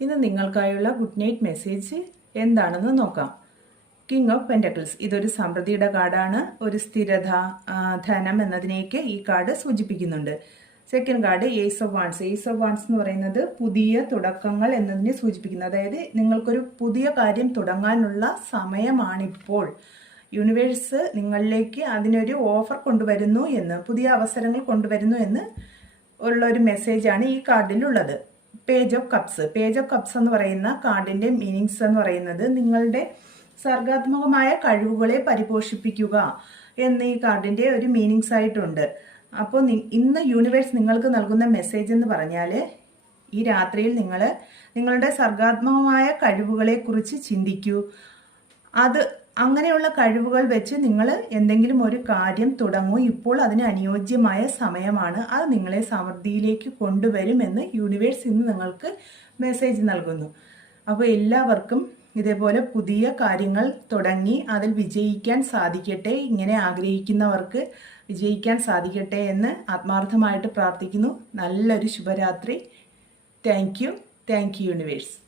ഇന്ന് നിങ്ങൾക്കായുള്ള good night message എന്താണെന്ന് നോക്കാം. കിങ് ഓഫ് പെന്റക്കിൾസ് ഇതൊരു സമൃദ്ധിയുടെ കാർഡാണ്. ഒരു സ്ഥിരത, ധനം എന്നതിനെയൊക്കെ ഈ കാർഡ് സൂചിപ്പിക്കുന്നുണ്ട്. Second card ace of wands. Ace of wands എന്ന് പറയുന്നത് പുതിയ തുടക്കങ്ങൾ എന്നതിനെ സൂചിപ്പിക്കുന്നു. അതായത് നിങ്ങൾക്കൊരു പുതിയ കാര്യം തുടങ്ങാനുള്ള സമയമാണിപ്പോൾ. യൂണിവേഴ്സ് നിങ്ങളിലേക്ക് അതിനൊരു ഓഫർ കൊണ്ടുവരുന്നു എന്ന്, പുതിയ അവസരങ്ങൾ കൊണ്ടുവരുന്നു എന്ന് ഉള്ള ഒരു മെസ്സേജാണ് ഈ കാർഡിലുള്ളത്. Page of cups. Page of cups എന്ന് പറയുന്ന കാർഡിന്റെ മീനിങ്സ് എന്ന് പറയുന്നത് നിങ്ങളുടെ സർഗാത്മകമായ കഴിവുകളെ പരിപോഷിപ്പിക്കുക എന്ന് ഈ കാർഡിന്റെ ഒരു മീനിങ്സ് ആയിട്ടുണ്ട്. അപ്പോൾ ഇന്ന് യൂണിവേഴ്സ് നിങ്ങൾക്ക് നൽകുന്ന മെസ്സേജ് എന്ന് പറഞ്ഞാൽ, ഈ രാത്രിയിൽ നിങ്ങളുടെ സർഗാത്മകമായ കഴിവുകളെ കുറിച്ച് ചിന്തിക്കൂ. അങ്ങനെയുള്ള കഴിവുകൾ വെച്ച് നിങ്ങൾ എന്തെങ്കിലും ഒരു കാര്യം തുടങ്ങൂ. ഇപ്പോൾ അതിന് അനുയോജ്യമായ സമയമാണ്. അത് നിങ്ങളെ സമൃദ്ധിയിലേക്ക് കൊണ്ടുവരുമെന്ന് യൂണിവേഴ്സ് ഇന്ന് നിങ്ങൾക്ക് മെസ്സേജ് നൽകുന്നു. അപ്പോൾ എല്ലാവർക്കും ഇതേപോലെ പുതിയ കാര്യങ്ങൾ തുടങ്ങി അതിൽ വിജയിക്കാൻ സാധിക്കട്ടെ. ഇങ്ങനെ ആഗ്രഹിക്കുന്നവർക്ക് വിജയിക്കാൻ സാധിക്കട്ടെ എന്ന് ആത്മാർത്ഥമായിട്ട് പ്രാർത്ഥിക്കുന്നു. നല്ലൊരു ശുഭരാത്രി. Thank you universe.